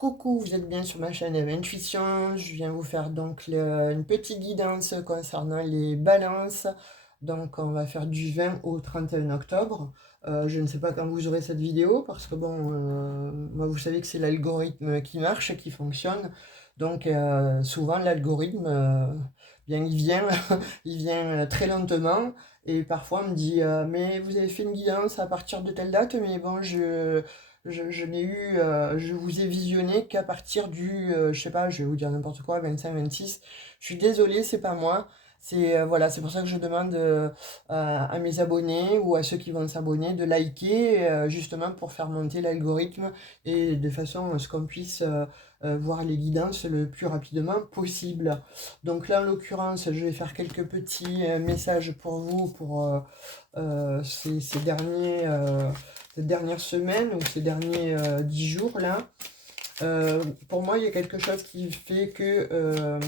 Coucou, vous êtes bien sur ma chaîne Eve Intuition. Je viens vous faire donc une petite guidance concernant les balances. Donc on va faire du 20 au 31 octobre. Je ne sais pas quand vous aurez cette vidéo parce que bon, moi vous savez que c'est l'algorithme qui marche, qui fonctionne. Donc souvent l'algorithme, bien il vient, il vient très lentement. Et parfois on me dit mais vous avez fait une guidance à partir de telle date, mais bon je n'ai eu, je vous ai visionné qu'à partir du, je sais pas, je vais vous dire n'importe quoi, 25-26. Je suis désolée, c'est pas moi. C'est voilà, c'est pour ça que je demande à mes abonnés ou à ceux qui vont s'abonner de liker, justement pour faire monter l'algorithme et de façon à ce qu'on puisse voir les guidances le plus rapidement possible. Donc là, en l'occurrence, je vais faire quelques petits messages pour vous pour ces derniers cette dernière semaine ou ces derniers 10 jours là. Pour moi, il y a quelque chose qui fait que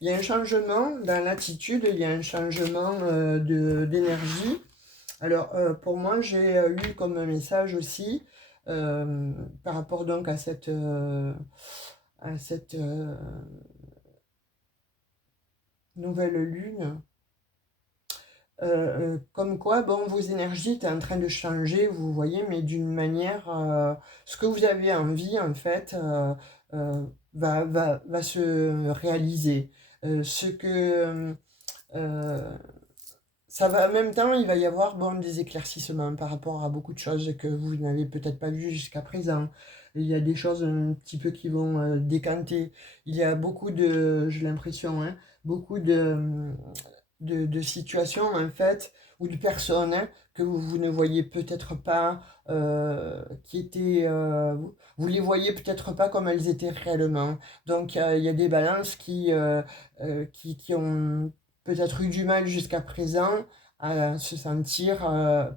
il y a un changement dans l'attitude, il y a un changement d'énergie. Alors, pour moi, j'ai eu comme un message aussi, par rapport donc à cette nouvelle lune, comme quoi, bon, vos énergies étaient en train de changer, vous voyez, mais d'une manière, ce que vous avez envie, en fait, va se réaliser. Ce que ça va, en même temps, il va y avoir bon, des éclaircissements par rapport à beaucoup de choses que vous n'avez peut-être pas vues jusqu'à présent. Il y a des choses un petit peu qui vont décanter. Il y a beaucoup de, j'ai l'impression, hein, beaucoup de situations, en fait, ou de personnes hein, que vous ne voyez peut-être pas, qui étaient, vous les voyez peut-être pas comme elles étaient réellement. Donc, il y a des balances qui ont peut-être eu du mal jusqu'à présent à se sentir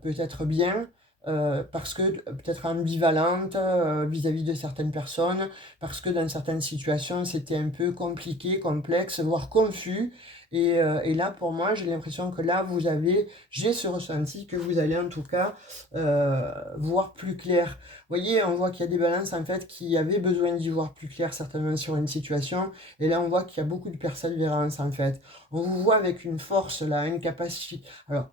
peut-être bien, parce que peut-être ambivalente vis-à-vis de certaines personnes, parce que dans certaines situations c'était un peu compliqué, complexe, voire confus. Et là, pour moi, j'ai l'impression que là, j'ai ce ressenti que vous allez en tout cas voir plus clair. Vous voyez, on voit qu'il y a des balances en fait qui avaient besoin d'y voir plus clair certainement sur une situation. Et là, on voit qu'il y a beaucoup de persévérance en fait. On vous voit avec une force là, une capacité. Alors,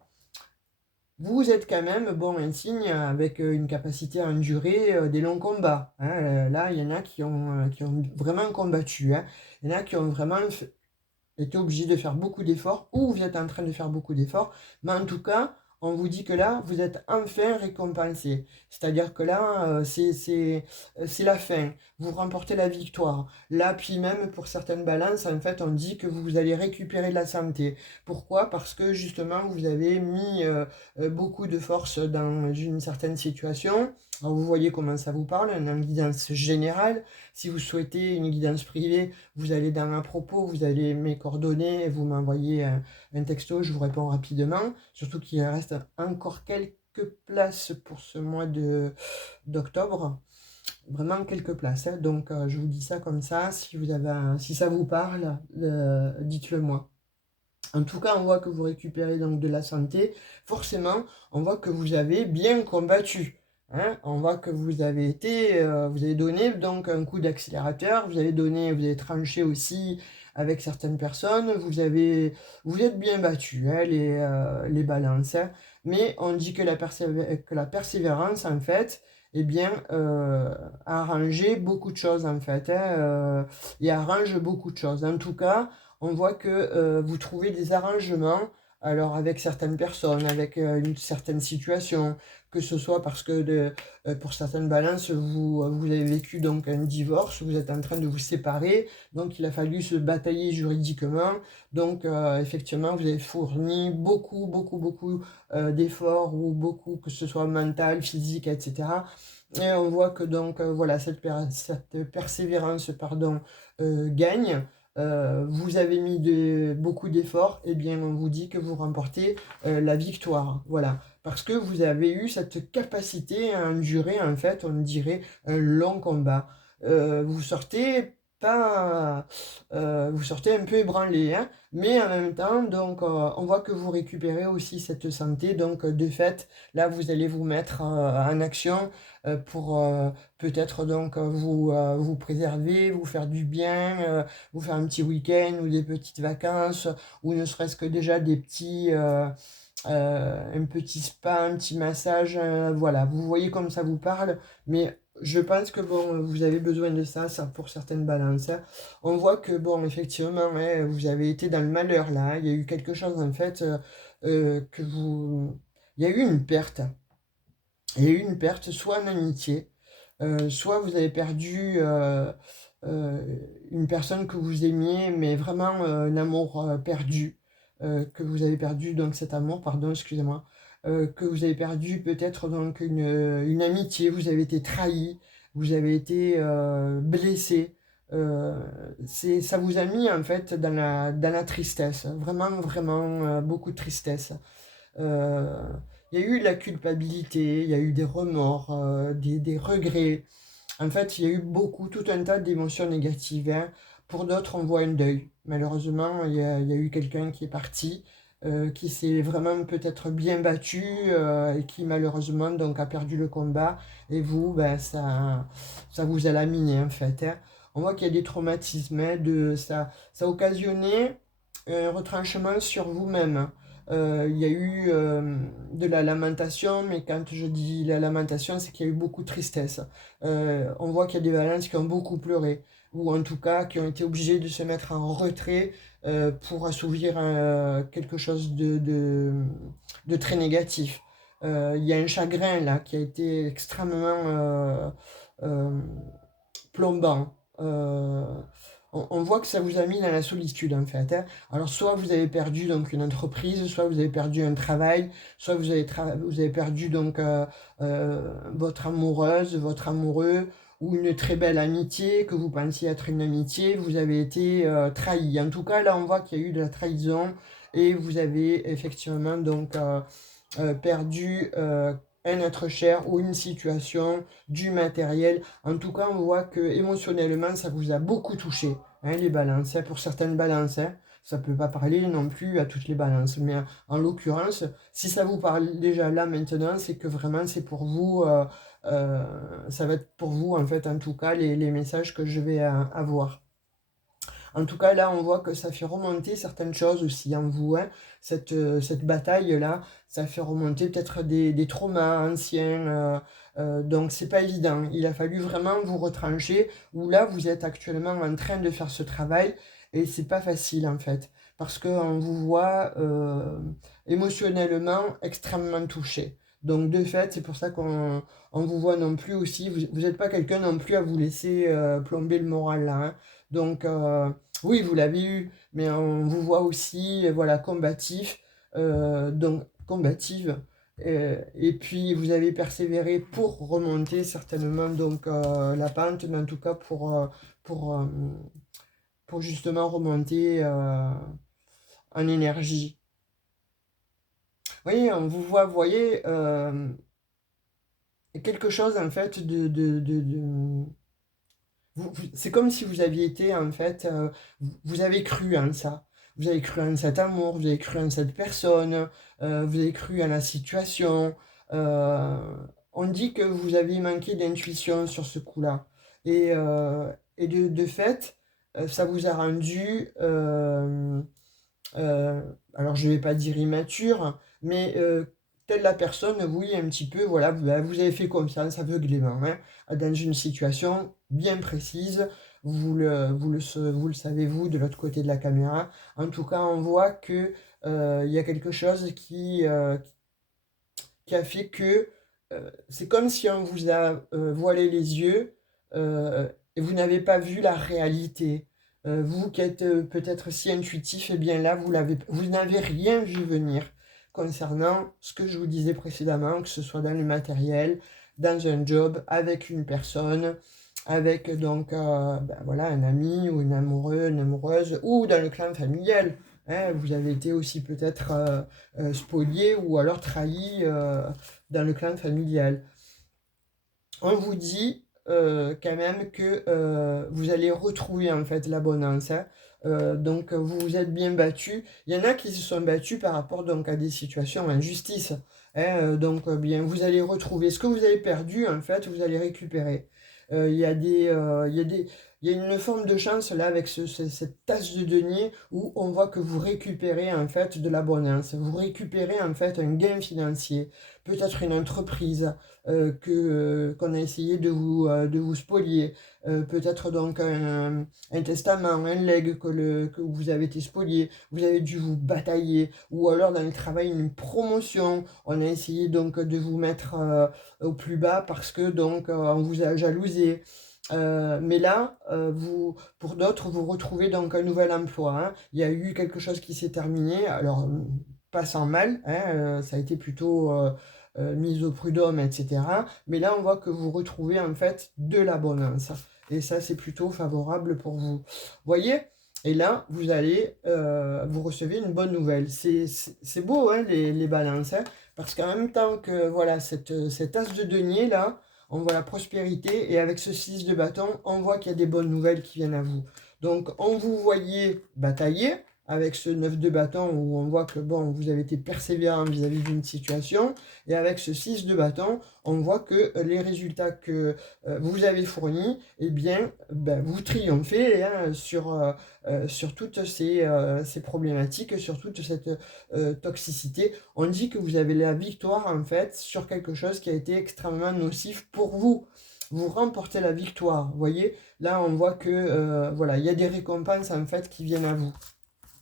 vous êtes quand même, bon, un signe avec une capacité à endurer des longs combats. Hein. Là, il y en a qui ont vraiment combattu. Hein. Il y en a qui ont vraiment été obligés de faire beaucoup d'efforts, ou vous êtes en train de faire beaucoup d'efforts, mais en tout cas, on vous dit que là, vous êtes enfin récompensé. C'est-à-dire que là, c'est la fin. Vous remportez la victoire. Là, puis même pour certaines balances, en fait, on dit que vous allez récupérer de la santé. Pourquoi? Parce que justement, vous avez mis beaucoup de force dans une certaine situation. Alors, vous voyez comment ça vous parle, une guidance générale. Si vous souhaitez une guidance privée, vous allez dans un propos, vous allez mes coordonnées, vous m'envoyez un texto, je vous réponds rapidement. Surtout qu'il reste encore quelques places pour ce mois d'octobre. Vraiment quelques places. Hein. Donc je vous dis ça comme ça. Si ça vous parle, dites-le moi. En tout cas, on voit que vous récupérez donc de la santé. Forcément, on voit que vous avez bien combattu. Hein. On voit que vous avez vous avez donné donc un coup d'accélérateur. Vous avez tranché aussi avec certaines personnes. Vous êtes bien battu, hein, les balances. Hein. Mais on dit que que la persévérance, en fait, eh bien, a arrangé beaucoup de choses, en fait. Hein, et arrange beaucoup de choses. En tout cas, on voit que vous trouvez des arrangements, alors avec certaines personnes, avec une certaine situation, que ce soit parce que pour certaines balances, vous avez vécu donc un divorce, vous êtes en train de vous séparer, donc il a fallu se batailler juridiquement, donc effectivement vous avez fourni beaucoup d'efforts, ou beaucoup, que ce soit mental, physique, etc. Et on voit que donc voilà, cette persévérance pardon, gagne. Vous avez mis beaucoup d'efforts, et bien on vous dit que vous remportez la victoire. Voilà. Parce que vous avez eu cette capacité à endurer, en fait, on dirait, un long combat. Vous sortez pas, vous sortez un peu ébranlé, hein, mais en même temps, donc, on voit que vous récupérez aussi cette santé, donc, de fait, là, vous allez vous mettre, en action, pour, peut-être donc, vous préserver, vous faire du bien, vous faire un petit week-end ou des petites vacances, ou ne serait-ce que déjà des petits, un petit spa, un petit massage, voilà. Vous voyez comme ça vous parle, mais je pense que bon, vous avez besoin de ça, ça pour certaines balances, hein. On voit que bon, effectivement, hein, vous avez été dans le malheur là, hein. Il y a eu quelque chose en fait que vous... Il y a eu une perte. Il y a eu une perte, soit en amitié, soit vous avez perdu euh, une personne que vous aimiez, mais vraiment un amour perdu, que vous avez perdu, donc cet amour, pardon, excusez-moi, que vous avez perdu peut-être donc une amitié, vous avez été trahi, vous avez été blessé. Ça vous a mis en fait dans la tristesse, vraiment, vraiment beaucoup de tristesse. Euh, il y a eu de la culpabilité, il y a eu des remords, des regrets. En fait, il y a eu beaucoup, tout un tas d'émotions négatives, hein. Pour d'autres, on voit un deuil. Malheureusement, il y a eu quelqu'un qui est parti, qui s'est vraiment peut-être bien battu et qui malheureusement donc a perdu le combat. Et vous, ben, ça vous a laminé en fait, hein. On voit qu'il y a des traumatismes, hein, ça a occasionné un retranchement sur vous-même. Il y a eu de la lamentation, mais quand je dis la lamentation, c'est qu'il y a eu beaucoup de tristesse. On voit qu'il y a des balances qui ont beaucoup pleuré, ou en tout cas qui ont été obligés de se mettre en retrait pour assouvir quelque chose de très négatif. Il y a un chagrin là qui a été extrêmement euh, plombant. On voit que ça vous a mis dans la solitude en fait, hein. Alors soit vous avez perdu donc une entreprise, soit vous avez perdu un travail, soit vous avez perdu donc votre amoureuse, votre amoureux, ou une très belle amitié que vous pensiez être une amitié, vous avez été trahi. En tout cas là on voit qu'il y a eu de la trahison et vous avez effectivement donc perdu un être cher ou une situation, du matériel. En tout cas, on voit que émotionnellement, ça vous a beaucoup touché, hein, les balances, hein. Pour certaines balances, hein, ça ne peut pas parler non plus à toutes les balances. Mais en l'occurrence, si ça vous parle déjà là maintenant, c'est que vraiment c'est pour vous, euh, ça va être pour vous en fait, en tout cas, les messages que je vais avoir. En tout cas, là, on voit que ça fait remonter certaines choses aussi en vous, hein. Cette bataille-là, ça fait remonter peut-être des traumas anciens. Donc, c'est pas évident. Il a fallu vraiment vous retrancher, où là, vous êtes actuellement en train de faire ce travail, et c'est pas facile, en fait. Parce qu'on vous voit émotionnellement extrêmement touché. Donc, de fait, c'est pour ça qu'on vous voit non plus aussi. Vous n'êtes pas quelqu'un non plus à vous laisser plomber le moral là, hein. Donc, oui, vous l'avez eu, mais on vous voit aussi, voilà, combatif, donc combative, et puis vous avez persévéré pour remonter certainement donc la pente, mais en tout cas pour, euh, pour justement remonter en énergie. Oui, on vous voit, vous voyez, quelque chose en fait c'est comme si vous aviez été, en fait, vous avez cru en ça. Vous avez cru en cet amour, vous avez cru en cette personne, vous avez cru en la situation. Euh, on dit que vous aviez manqué d'intuition sur ce coup-là. Et de fait, ça vous a rendu, alors je ne vais pas dire immature, mais telle la personne, oui, un petit peu, voilà, vous avez fait confiance aveuglément, hein, dans une situation bien précise. Vous le savez, vous, de l'autre côté de la caméra. En tout cas, on voit que il y a quelque chose qui a fait que c'est comme si on vous a voilé les yeux et vous n'avez pas vu la réalité. Vous qui êtes peut-être si intuitif, et bien là, vous n'avez rien vu venir concernant ce que je vous disais précédemment, que ce soit dans le matériel, dans un job, avec une personne, avec donc ben voilà, un ami ou une amoureux, une amoureuse, ou dans le clan familial, hein. Vous avez été aussi peut-être spolié ou alors trahi dans le clan familial. On vous dit, quand même que vous allez retrouver en fait l'abondance, hein. Donc vous vous êtes bien battu. Il y en a qui se sont battus par rapport donc à des situations en justice, hein, donc bien vous allez retrouver ce que vous avez perdu en fait, vous allez récupérer. Il y a il y a une forme de chance là avec cette tasse de denier où on voit que vous récupérez en fait de l'abondance, vous récupérez en fait un gain financier, peut-être une entreprise qu'on a essayé de vous spolier, peut-être donc un testament, un legs que vous avez été spolié, vous avez dû vous batailler, ou alors dans le travail une promotion, on a essayé donc de vous mettre au plus bas parce que donc on vous a jalousé. Mais là, pour d'autres, vous retrouvez donc un nouvel emploi, hein. Il y a eu quelque chose qui s'est terminé, alors pas sans mal, hein, ça a été plutôt mise au prud'homme, etc. Mais là, on voit que vous retrouvez en fait de l'abondance. Et ça, c'est plutôt favorable pour vous. Voyez? Et là, vous recevez une bonne nouvelle. C'est beau, hein, les balances, hein, parce qu'en même temps que voilà, cette as de denier là, on voit la prospérité, et avec ce 6 de bâton, on voit qu'il y a des bonnes nouvelles qui viennent à vous. Donc, on vous voyait batailler avec ce 9 de bâton où on voit que bon, vous avez été persévérant vis-à-vis d'une situation, et avec ce 6 de bâton, on voit que les résultats que vous avez fournis, eh bien, ben, vous triomphez, hein, sur toutes ces problématiques, sur toute cette toxicité. On dit que vous avez la victoire en fait sur quelque chose qui a été extrêmement nocif pour vous. Vous remportez la victoire, vous voyez. Là, on voit que voilà, il y a des récompenses en fait qui viennent à vous.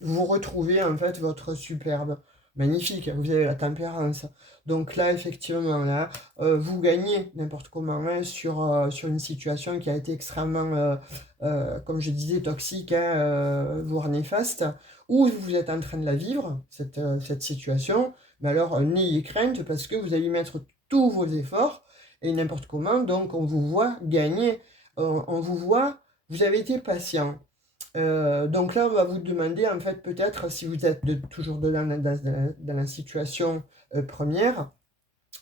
Vous retrouvez en fait votre superbe. Magnifique, vous avez la tempérance. Donc là, effectivement, là, vous gagnez n'importe comment, hein, sur une situation qui a été extrêmement, comme je disais, toxique, hein, voire néfaste, ou vous êtes en train de la vivre, cette situation. Mais alors, n'ayez crainte parce que vous allez mettre tous vos efforts et n'importe comment. Donc, on vous voit gagner. On vous voit, vous avez été patient. Donc là, on va vous demander, en fait, peut-être, si vous êtes toujours dans la situation première,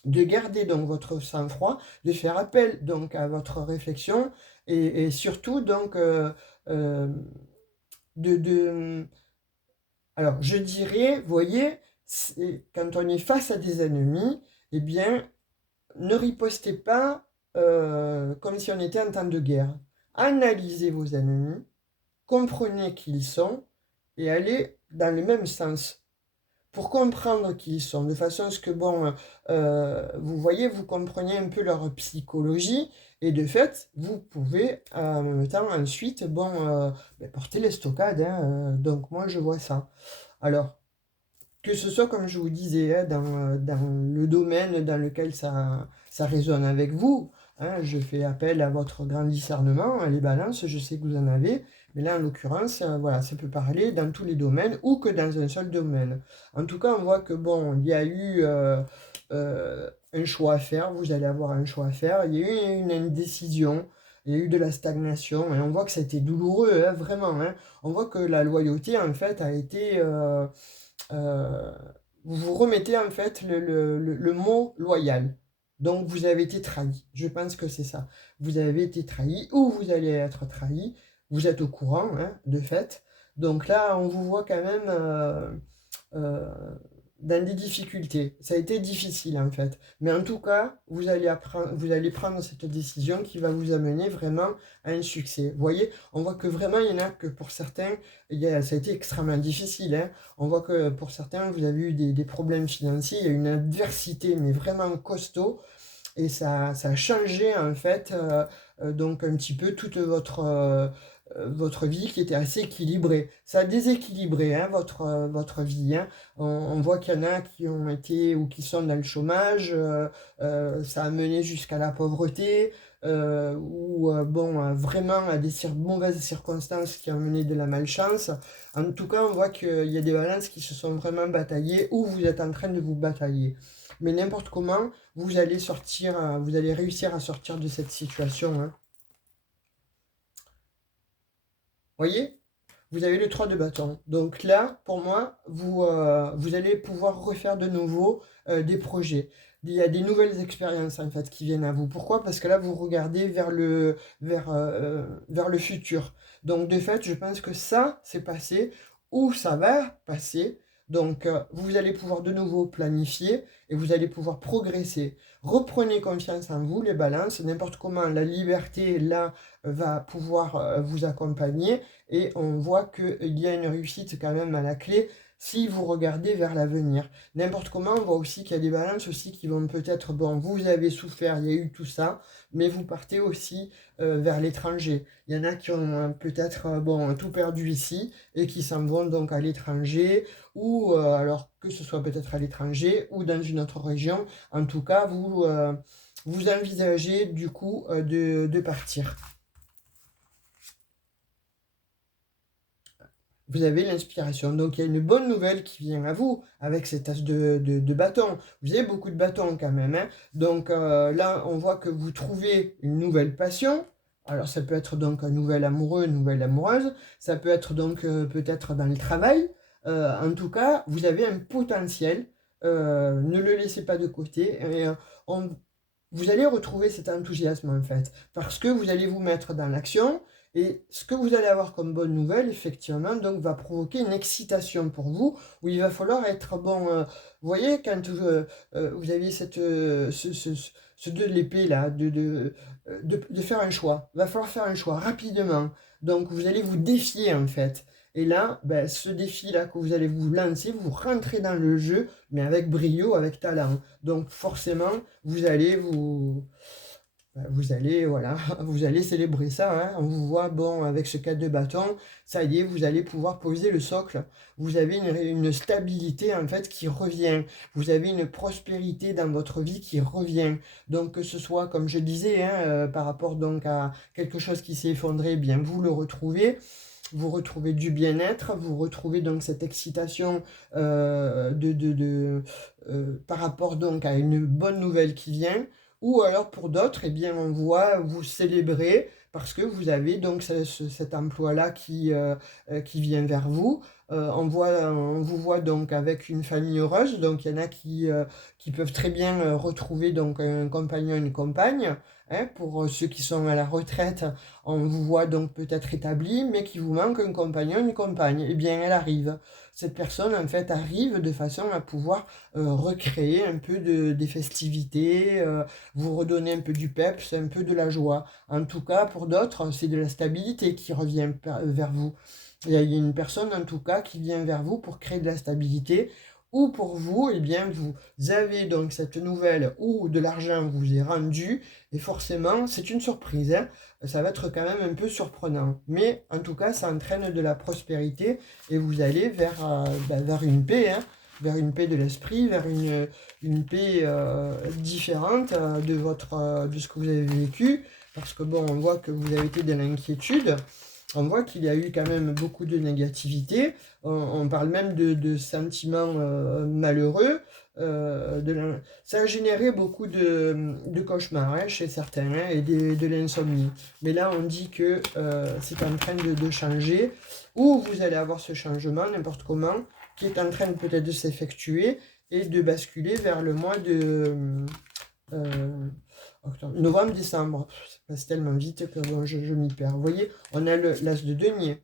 de garder donc votre sang-froid, de faire appel donc à votre réflexion, et surtout donc euh, de... Alors, je dirais, voyez, quand on est face à des ennemis, eh bien, ne ripostez pas comme si on était en temps de guerre. Analysez vos ennemis, comprenez qui ils sont et allez dans le même sens pour comprendre qui ils sont, de façon à ce que, bon, vous voyez, vous compreniez un peu leur psychologie, et de fait, vous pouvez en même temps ensuite, bon, ben, porter les stockades, hein, donc moi je vois ça. Alors, que ce soit comme je vous disais, hein, dans le domaine dans lequel ça résonne avec vous, hein, je fais appel à votre grand discernement, à les balances, je sais que vous en avez, mais là en l'occurrence, voilà, ça peut parler dans tous les domaines ou que dans un seul domaine. En tout cas, on voit que bon, il y a eu un choix à faire, vous allez avoir un choix à faire, il y a eu une indécision. Il y a eu de la stagnation et on voit que ça a été douloureux, hein, vraiment, hein. On voit que la loyauté, en fait, a été euh, vous remettez en fait le mot loyal. Donc vous avez été trahi. Je pense que c'est ça. Vous avez été trahi ou vous allez être trahi. Vous êtes au courant, hein, de fait. Donc là, on vous voit quand même euh, dans des difficultés. Ça a été difficile en fait. Mais en tout cas, vous allez prendre cette décision qui va vous amener vraiment à un succès. Vous voyez, on voit que vraiment, il y en a que pour certains, ça a été extrêmement difficile, hein. On voit que pour certains, vous avez eu des problèmes financiers, il y a eu une adversité, mais vraiment costaud. Et ça a changé en fait donc un petit peu toute votre vie qui était assez équilibrée. Ça a déséquilibré, hein, votre vie, hein. On voit qu'il y en a qui ont été ou qui sont dans le chômage, ça a mené jusqu'à la pauvreté, ou bon, vraiment à des mauvaises circonstances qui ont mené de la malchance. En tout cas, on voit qu'il y a des balances qui se sont vraiment bataillées ou vous êtes en train de vous batailler. Mais n'importe comment, vous allez sortir, vous allez réussir à sortir de cette situation, hein. Voyez? Vous avez le 3 de bâton. Donc là, pour moi, vous allez pouvoir refaire de nouveau des projets. il y a des nouvelles expériences en fait qui viennent à vous. Pourquoi? Parce que là, vous regardez vers le futur. Donc de fait, je pense que ça, c'est passé ou ça va passer. Donc vous allez pouvoir de nouveau planifier et vous allez pouvoir progresser. Reprenez confiance en vous, les balances, n'importe comment, la liberté là va pouvoir vous accompagner et on voit qu'il y a une réussite quand même à la clé si vous regardez vers l'avenir. N'importe comment, on voit aussi qu'il y a des balances aussi qui vont peut-être, bon, vous avez souffert, il y a eu tout ça, mais vous partez aussi vers l'étranger. Il y en a qui ont peut-être, bon, tout perdu ici et qui s'en vont donc à l'étranger, ou alors que ce soit peut-être à l'étranger ou dans une autre région. En tout cas, vous envisagez du coup de partir. Vous avez l'inspiration. Donc il y a une bonne nouvelle qui vient à vous avec cet as de bâton. Vous avez beaucoup de bâtons quand même, hein. Donc là, on voit que vous trouvez une nouvelle passion. Alors ça peut être donc un nouvel amoureux, une nouvelle amoureuse. Ça peut être donc peut-être dans le travail. En tout cas, vous avez un potentiel. Ne le laissez pas de côté. Et, vous allez retrouver cet enthousiasme en fait. Parce que vous allez vous mettre dans l'action. Et ce que vous allez avoir comme bonne nouvelle, effectivement, donc va provoquer une excitation pour vous, où il va falloir être bon. Vous voyez, quand vous avez ce de l'épée là, de faire un choix. Il va falloir faire un choix rapidement. Donc vous allez vous défier en fait. Et là, ben, ce défi-là que vous allez vous lancer, vous rentrez dans le jeu, mais avec brio, avec talent. Donc forcément, vous allez, voilà, vous allez célébrer ça, hein. On vous voit, bon, avec ce 4 de bâton, ça y est, vous allez pouvoir poser le socle. Vous avez une stabilité, en fait, qui revient. Vous avez une prospérité dans votre vie qui revient. Donc, que ce soit, comme je disais, hein, par rapport donc à quelque chose qui s'est effondré, eh bien, vous le retrouvez. Vous retrouvez du bien-être, vous retrouvez donc cette excitation par rapport donc à une bonne nouvelle qui vient. Ou alors pour d'autres, eh bien, on voit vous célébrer parce que vous avez donc cet emploi-là qui vient vers vous. On vous voit donc avec une famille heureuse. Donc il y en a qui peuvent très bien retrouver donc un compagnon, une compagne. Hein. Pour ceux qui sont à la retraite, on vous voit donc peut-être établi, mais qui vous manque un compagnon, une compagne. Eh bien, elle arrive. Cette personne, en fait, arrive de façon à pouvoir recréer un peu des festivités, vous redonner un peu du peps, un peu de la joie. En tout cas, pour d'autres, c'est de la stabilité qui revient vers vous. Il y a une personne, en tout cas, qui vient vers vous pour créer de la stabilité. Ou pour vous, eh bien, vous avez donc cette nouvelle où de l'argent vous est rendu. Et forcément, c'est une surprise, hein. Ça va être quand même un peu surprenant. Mais en tout cas, ça entraîne de la prospérité et vous allez vers une paix, hein, vers une paix de l'esprit, vers une paix différente de ce que vous avez vécu. Parce que bon, on voit que vous avez été de l'inquiétude. On voit qu'il y a eu quand même beaucoup de négativité. On parle même de sentiments malheureux. Ça a généré beaucoup de cauchemars, hein, chez certains, hein, et de l'insomnie. Mais là, on dit que c'est en train de changer, ou vous allez avoir ce changement, n'importe comment, qui est en train peut-être de s'effectuer et de basculer vers le mois de novembre-décembre. Ça passe tellement vite que bon, je m'y perds. Vous voyez, on a l'as de denier,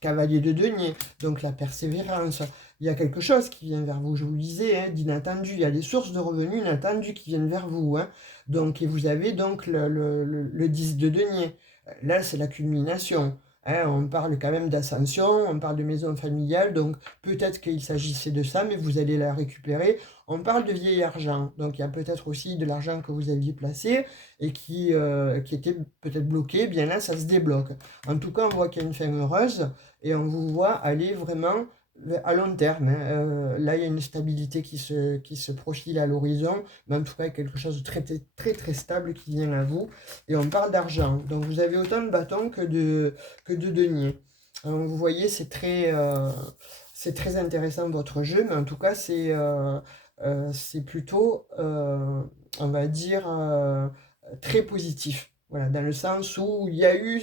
cavalier de denier, donc la persévérance. Il y a quelque chose qui vient vers vous, je vous le disais, hein, d'inattendu. Il y a des sources de revenus inattendues qui viennent vers vous, hein. Donc, et vous avez donc le 10 de denier. Là, c'est la culmination. Hein, on parle quand même d'ascension, on parle de maison familiale, donc peut-être qu'il s'agissait de ça, mais vous allez la récupérer. On parle de vieil argent, donc il y a peut-être aussi de l'argent que vous aviez placé et qui était peut-être bloqué. Eh bien là, ça se débloque. En tout cas, on voit qu'il y a une fin heureuse et on vous voit aller vraiment à long terme, hein. Là, il y a une stabilité qui se profile à l'horizon, mais en tout cas, quelque chose de très, très, très, très stable qui vient à vous. Et on parle d'argent. Donc, vous avez autant de bâtons que de deniers. Donc, vous voyez, c'est très intéressant votre jeu, mais en tout cas, c'est plutôt, on va dire, très positif. Voilà, dans le sens où il y a eu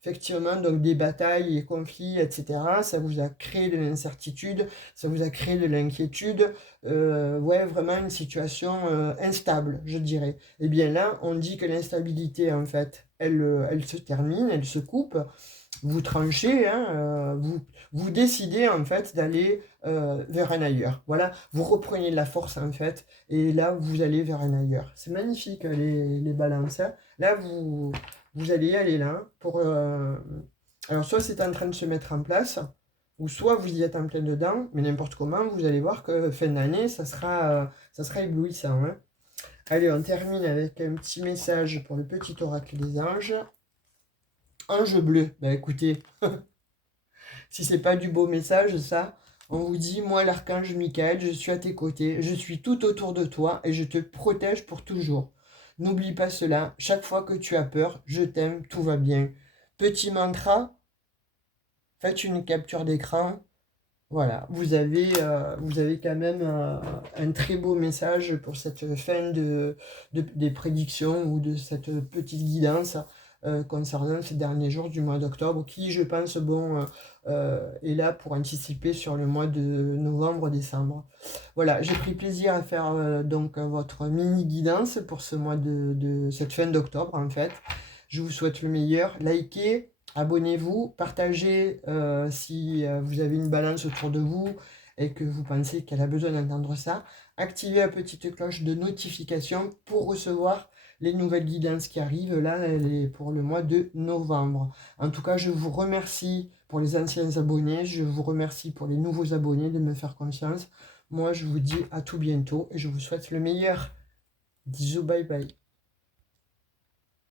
effectivement donc des batailles et conflits, etc. Ça vous a créé de l'incertitude, ça vous a créé de l'inquiétude, ouais, vraiment une situation instable, je dirais. Et bien là, on dit que l'instabilité, en fait, elle se termine, elle se coupe, vous tranchez, hein, vous décidez en fait d'aller vers un ailleurs. Voilà, vous reprenez de la force en fait, et là vous allez vers un ailleurs. C'est magnifique les balances, hein. Là vous allez aller là pour. Alors soit c'est en train de se mettre en place, ou soit vous y êtes en plein dedans, mais n'importe comment, vous allez voir que fin d'année, ça sera éblouissant, hein. Allez, on termine avec un petit message pour le petit oracle des anges. Ange bleu, bah écoutez, si c'est pas du beau message, ça, on vous dit, moi l'archange Michael, je suis à tes côtés, je suis tout autour de toi et je te protège pour toujours. N'oublie pas cela, chaque fois que tu as peur, je t'aime, tout va bien. Petit mantra, faites une capture d'écran. Voilà, vous avez quand même un très beau message pour cette fin des prédictions ou de cette petite guidance concernant ces derniers jours du mois d'octobre qui, je pense, est là pour anticiper sur le mois de novembre-décembre. Voilà, j'ai pris plaisir à faire donc votre mini guidance pour ce mois de cette fin d'octobre en fait. Je vous souhaite le meilleur. Likez. Abonnez-vous, partagez si vous avez une balance autour de vous et que vous pensez qu'elle a besoin d'entendre ça. Activez la petite cloche de notification pour recevoir les nouvelles guidances qui arrivent. Là, elle est pour le mois de novembre. En tout cas, je vous remercie pour les anciens abonnés. Je vous remercie pour les nouveaux abonnés de me faire confiance. Moi, je vous dis à tout bientôt et je vous souhaite le meilleur. Bisous, bye bye.